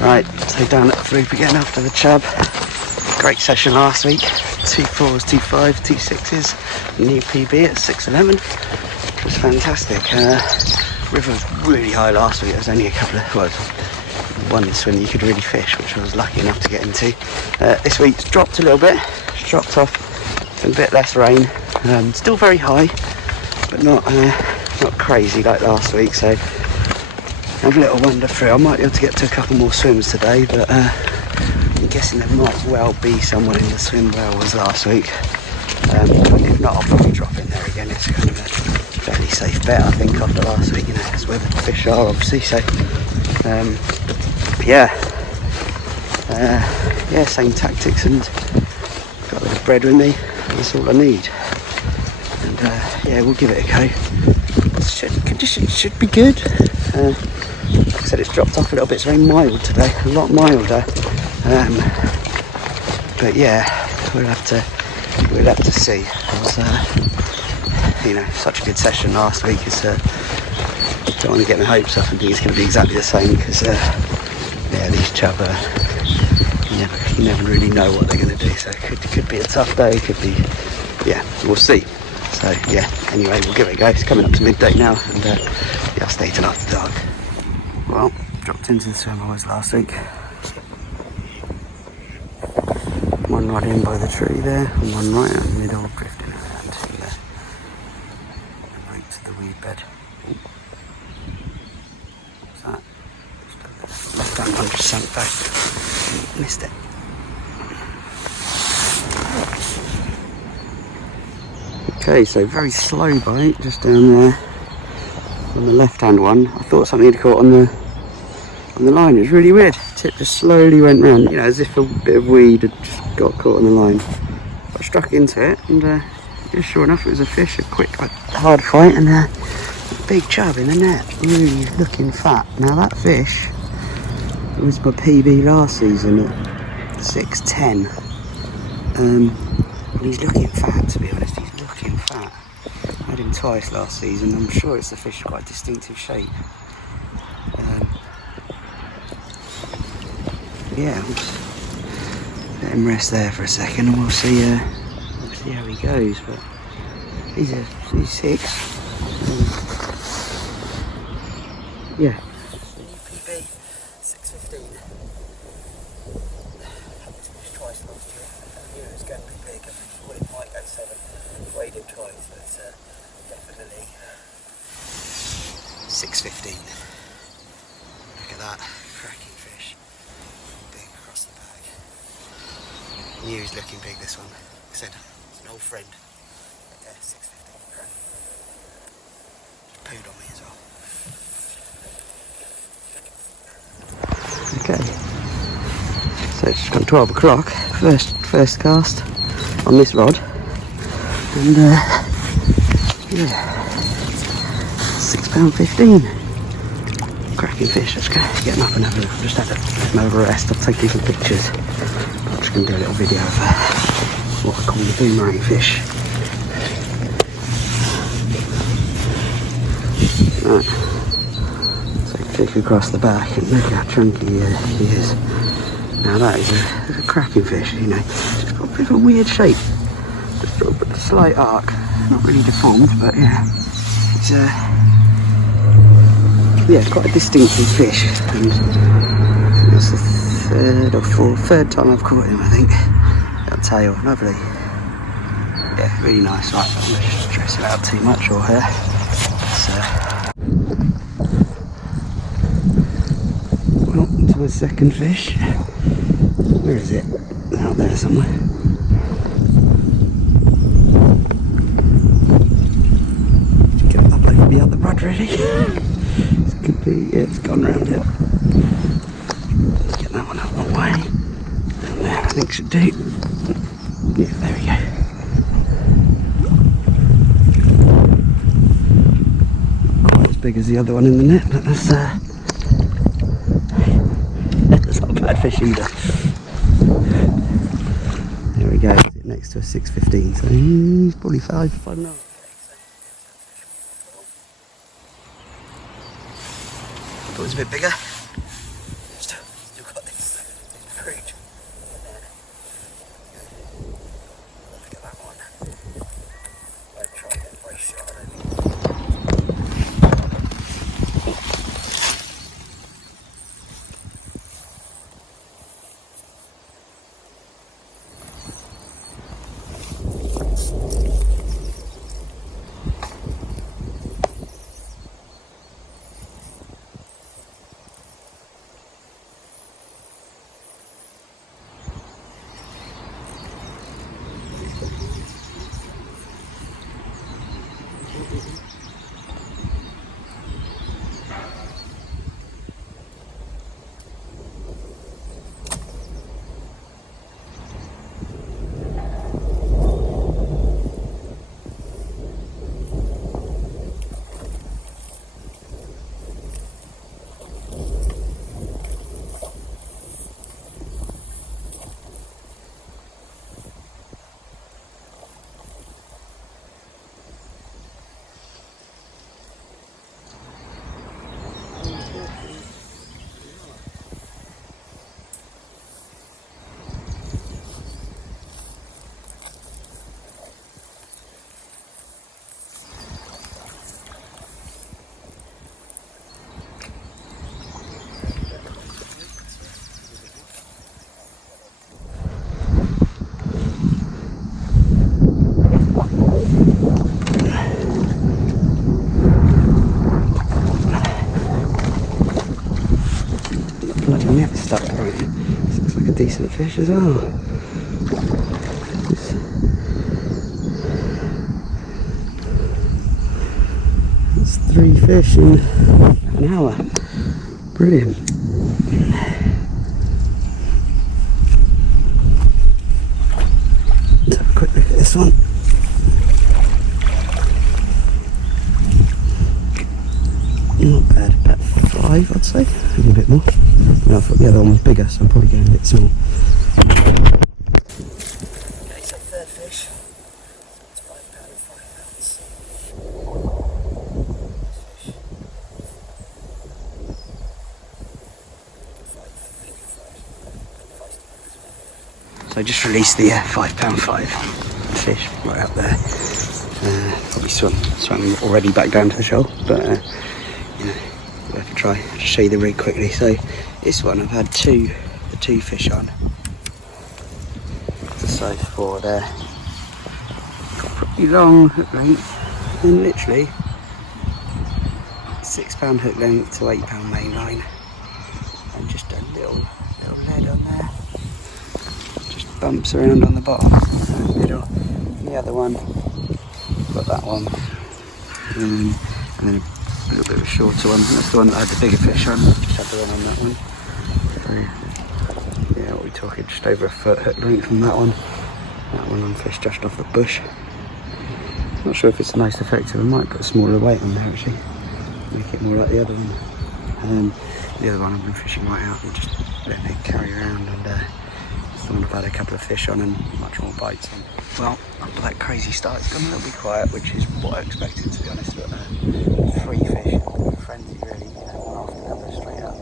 Right, so down at Throop again after the chub. Great session last week. 2 4s, 2 5s, 2 6s. New PB at 6:11. It was fantastic. River was really high last week. There was only a couple of, well, one swim you could really fish, which I was lucky enough to get into. This week's dropped a little bit. It's dropped off. A bit less rain. Still very high, but not crazy like last week. So have a little wander through. I might be able to get to a couple more swims today, but I'm guessing there might well be someone in the swim where I was last week. If not, I'll probably drop in there again. It's kind of a fairly safe bet, I think, after last week, you know, because where the fish are, obviously. So, yeah, same tactics, and got a bit of bread with me. That's all I need. And yeah, we'll give it a go. Conditions should be good. Like I said, it's dropped off a little bit. It's very mild today, a lot milder. But yeah, we'll have to see. It was, you know, such a good session last week. It's don't want to get my hopes up and think it's going to be exactly the same, because yeah, these chub, you never really know what they're going to do. So it could be a tough day. Could be, yeah, we'll see. So yeah, anyway, we'll give it a go. It's coming up to midday now, and yeah, I'll stay till after dark. Well, dropped into the swim I was last week. One right in by the tree there, and one right out in the middle, drifting around to the right to the weed bed. What's that? Left hand one just sank back. Missed it. Okay, so very slow bite just down there on the left hand one. I thought something had caught on the line. It was really weird. Tip just slowly went round, you know, as if a bit of weed had just got caught on the line. I struck into it, and yeah, sure enough, it was a fish. A quick, hard fight, and a big chub in the net. Really looking fat. Now that fish was my PB last season at 6:10. And he's looking fat, to be honest. He's looking fat. I had him twice last season. I'm sure it's the fish, quite distinctive shape. Yeah, we'll just let him rest there for a second, and we'll see how he goes. But he's 6. Yeah. PB 6:15. Had this fish twice last year. I knew it was going to be big. I thought it might go 7. Weighed him twice, but definitely 6:15. Look at that, cracking fish. Big across the bag. I knew he was looking big, this one. Like I said, it's an old friend. But yeah, 6:15. Crap. Pooed on me as well. Okay. So it's just gone 12 o'clock. First cast on this rod. And yeah. £6.15. Cracking fish. Let's go get them up and have a look. I've just had them over rest. I'll take you some pictures. I'm just going to do a little video of what I call the boomerang fish. Right. So kick across the back and look how chunky he is. Now that is a cracking fish, you know. It's got a bit of a weird shape. Just got a slight arc. Not really deformed, but yeah. It's yeah, quite a distinctive fish, and it's the third time I've caught him, I think. That tail, lovely. Yeah, really nice. Right, I'm not just stress it out too much or her. Well, to the second fish. Where is it? Out there somewhere. Get up, I can be out the rod ready. Could be, yeah, it's gone round it. Let's get that one out of the way. And there, I think should do. Yeah, there we go. Not quite as big as the other one in the net, but that's not a bad fish either. There we go. Next to a 6:15, so he's probably 5.5. Thought it was a bit bigger. Still got net stuck right. This looks like a decent fish as well. That's 3 fish in an hour. Brilliant. Let's have a quick look at this one. Not bad, about 5 I'd say, maybe a bit more. And I thought the other one was bigger, so I'm probably going a bit small. Okay, so third fish. It's £5 and 5 ounce. So I just released the £5 5 fish right up there. Probably swam already back down to the shoal, but you know, worth a try. I'll just show you the rig quickly. So this one I've had the two fish on. The size 4 there. Got pretty long hook length, and literally £6 hook length to £8 main line, and just a little lead on there. Just bumps around on the bottom, middle. And the other one, got that one, and then a little bit of a shorter one. That's the one that I had the bigger fish on. Just had the one on that one. So yeah, what are we talking? Just over a foot hook length from that one. That one on fish just off the bush. Not sure if it's the most effective. I might put a smaller weight on there actually, make it more like the other one. The other one I've been fishing right out and just letting it carry around, and it's the one I've had a couple of fish on and much more bites on. Well, after that crazy start, it's gone a little bit quiet, which is what I expected, to be honest. But 3 fish, frenzy really, you know, after another straight out.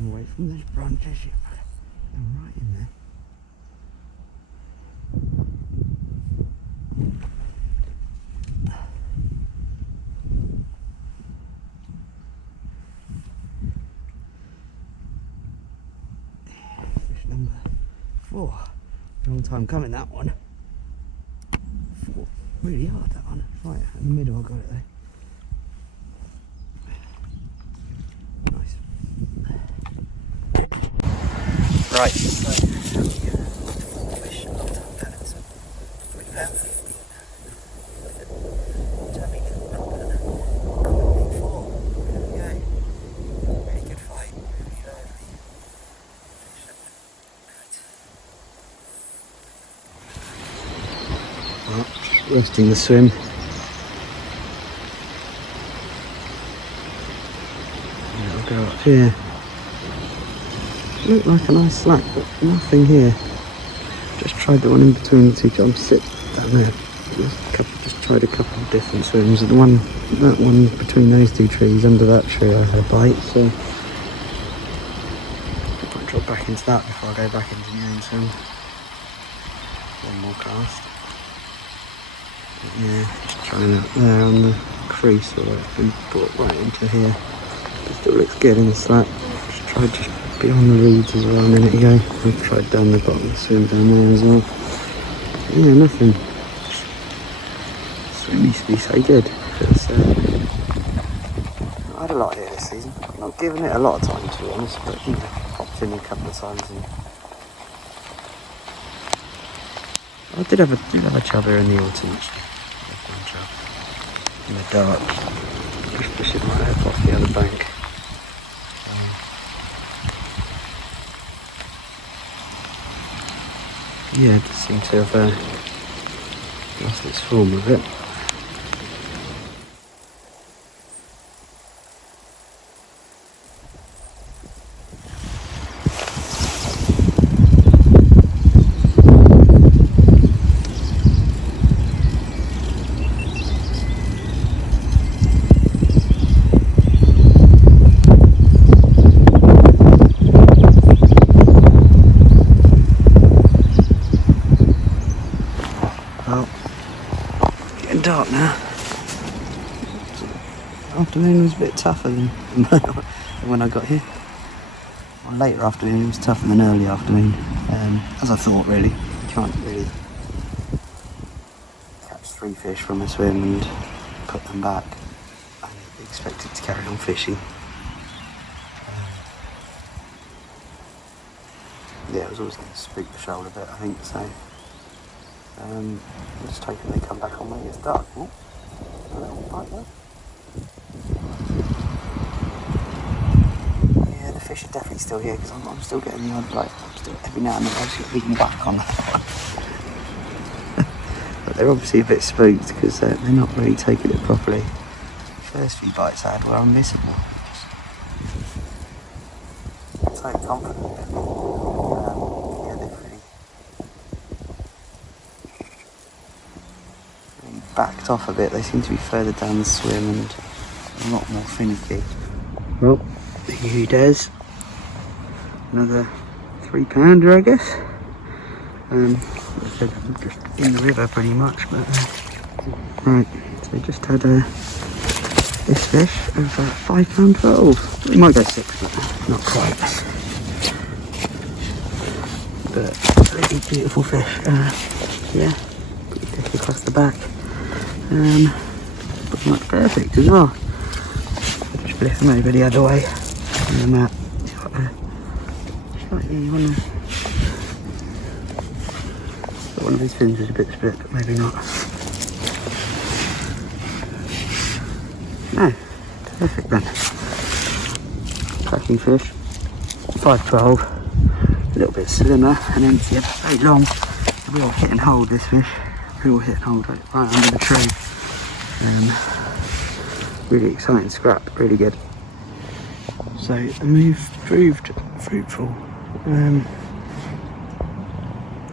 Away from those branches, I'm right in there. Fish number 4. Long time coming, that one. 4. Really hard, that one. Right in the middle, I got it there. Right, so fish really good fight. Well, just resting the swim. I'll go up here. Looked like a nice slack, but nothing here. Just tried the one in between the two jumps, sit down there. Just tried a couple of different swims. That one between those 2 trees, under that tree, I had a bite. So I might drop back into that before I go back into the main swim. One more cast. But yeah, just trying out there on the crease, or it's been brought right into here. It still looks good in the slack. Just tried beyond the reeds as well a minute ago. I've tried down the bottom of the swim down there as well. Yeah, nothing. Swim used to be so good. I had a lot here this season. Not giving it a lot of time, to be honest, but you know, popped in a couple of times. And I did have a chub here in the autumn actually. One chub in the dark. Just fishing right up off the other bank. yeah, it just seemed to have lost its form a bit. Dark now. Afternoon was a bit tougher than when I got here. Well, later afternoon was tougher than early afternoon, as I thought really. You can't really catch 3 fish from a swim and put them back and be expected to carry on fishing. Yeah, it was always going to spook the shoal a bit, I think, so I'm just hoping they come back on when it gets dark. Oh, a little bite there. Yeah, the fish are definitely still here because I'm still getting the odd, like, every now and then I just get beaten back on that. But they're obviously a bit spooked because they're not really taking it properly. The first few bites I had were unmissable. So confident. Yeah, they've really backed off a bit. They seem to be further down the swim and a lot more finicky. Well, here he does. Another 3-pounder, I guess. I'm just in the river pretty much, but right. So just had this fish of £5.12. It might go 6, but not quite. But really beautiful fish. Yeah, pretty thick across the back. Pretty much perfect as well. I'll just flip him over the other way. And that. Slightly one of his fins is a bit split, but maybe not. No, perfect then. Cracking fish. 5.12. A little bit slimmer and emptier, very long. A real hit and hold this fish. Real hit and hold right under the tree. Really exciting scrap, really good. So the move proved fruitful. Not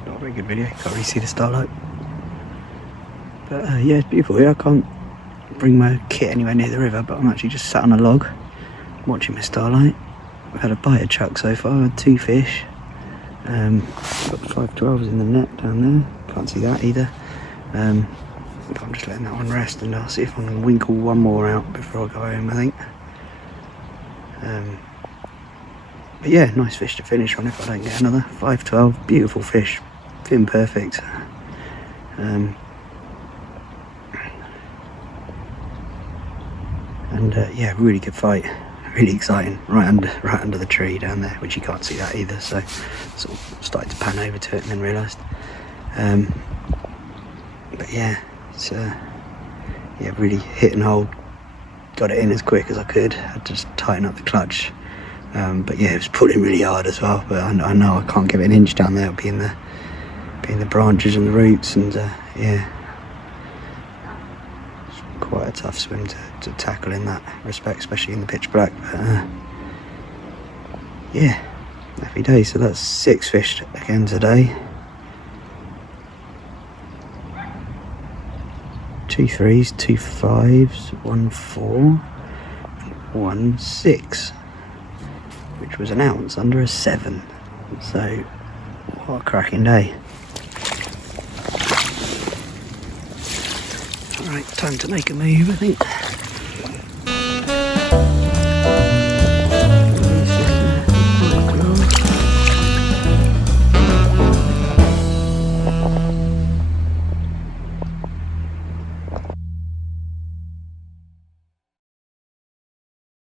a very good video, can't really see the starlight. But yeah, it's beautiful here. I can't bring my kit anywhere near the river, but I'm actually just sat on a log watching my starlight. I've had a bite of chuck so far, I've had 2 fish. Got 5.12s in the net down there, can't see that either. But I'm just letting that one rest and I'll see if I can winkle one more out before I go home, I think. But yeah, nice fish to finish on if I don't get another. 5.12, beautiful fish, fin perfect. And yeah, really good fight, really exciting. Right under the tree down there, which you can't see that either. So sort of started to pan over to it and then realised. But yeah, it's yeah, really hit and hold. Got it in as quick as I could. I just tighten up the clutch. But yeah, it was pulling really hard as well. But I know I can't give it an inch down there. It'll be in the branches and the roots, and yeah, it's quite a tough swim to tackle in that respect, especially in the pitch black. But yeah, happy day. So that's 6 fish again today. 2 3s, 2 5s, 1 4, 1 6, which was an ounce under a 7. So what a cracking day. Alright, time to make a move, I think.